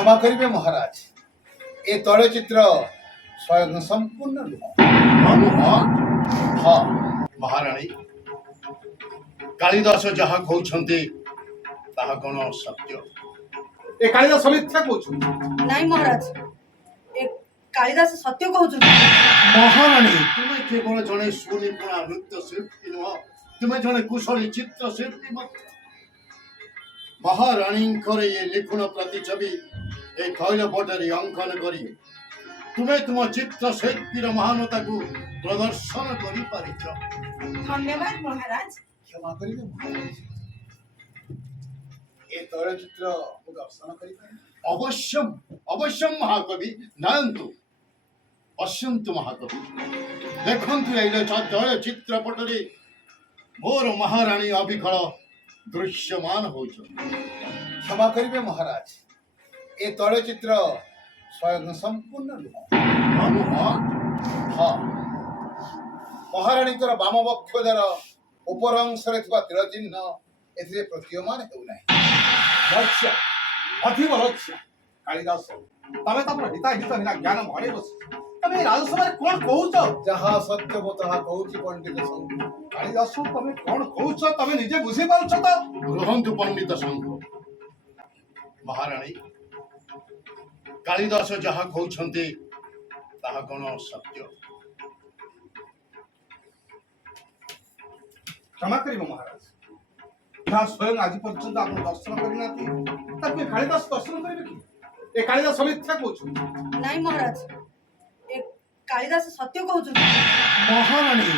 क्षमा करिबे महाराज ए तैलचित्र स्वयं संपूर्ण हाँ महाराणी कालिदास जहा कहते ताहा कोन सत्य ए कालिदास मिथ्या कहउछु ନାଇଁ ମହାରାଜ ଏ କାଳିଦାସ ସତ୍ୟ କହୁଛନ୍ତି। महाराणी तुम्हें केवल जड़े सुनिपुणा नृत्य शिल्पी नुह तुम्हें जड़े कुशली चित्रशिल्पी महाराणी ये लिखुण प्रतिछवि ए तैलपटरी अंकन करी तुम्हें तुम चित्रशिल्पीर महानता को प्रदर्शन करि पारिछ। ଧନ୍ୟବାଦ ମହାରାଜ। क्षमा करिबे महाराज ए तैलचित्र मु दर्शन करिबे अवश्यम अवश्यम महाकवि नयन्तु पश्यन्तु महाकवि देखन्तु एइले तैल चित्रपटरे मोर महाराणी अविकल दृश्यमान होछन्। क्षमा करिबे महाराज ए तैलचित्र स्वयं संपूर्ण हाँ महाराणीकर बाम बक्षदार उपर अंशरे थिबा तिल चिन्ह एथिरे प्रतीयमान हेउनाही। लक्ष्य अतीव लक्ष्य कालिदास तमे तमर हिता हित बिना ज्ञान भरे बस तमे राजसभा कोन कहउछ जहा सत्य मो ताहा कहउछि पंडित संग कालिदास तमे कोन कहउछ तमे निजे बुझि पारुछ त रुहन्तु पंडित संघ महाराणी कालिदास जहा कहउछन्ते ताहा कोन सत्य क्षमा करिबो महाराज जहा स्वयं आज पर्यंत आप दर्शन करिनाती तमे कालिदास दर्शन करिबे कि ए कालिदास मिथ्या कहउछ ନାଇଁ ମହାରାଜ ଏ କାଳିଦାସ ସତ୍ୟ କହୁଛନ୍ତି। महाराणी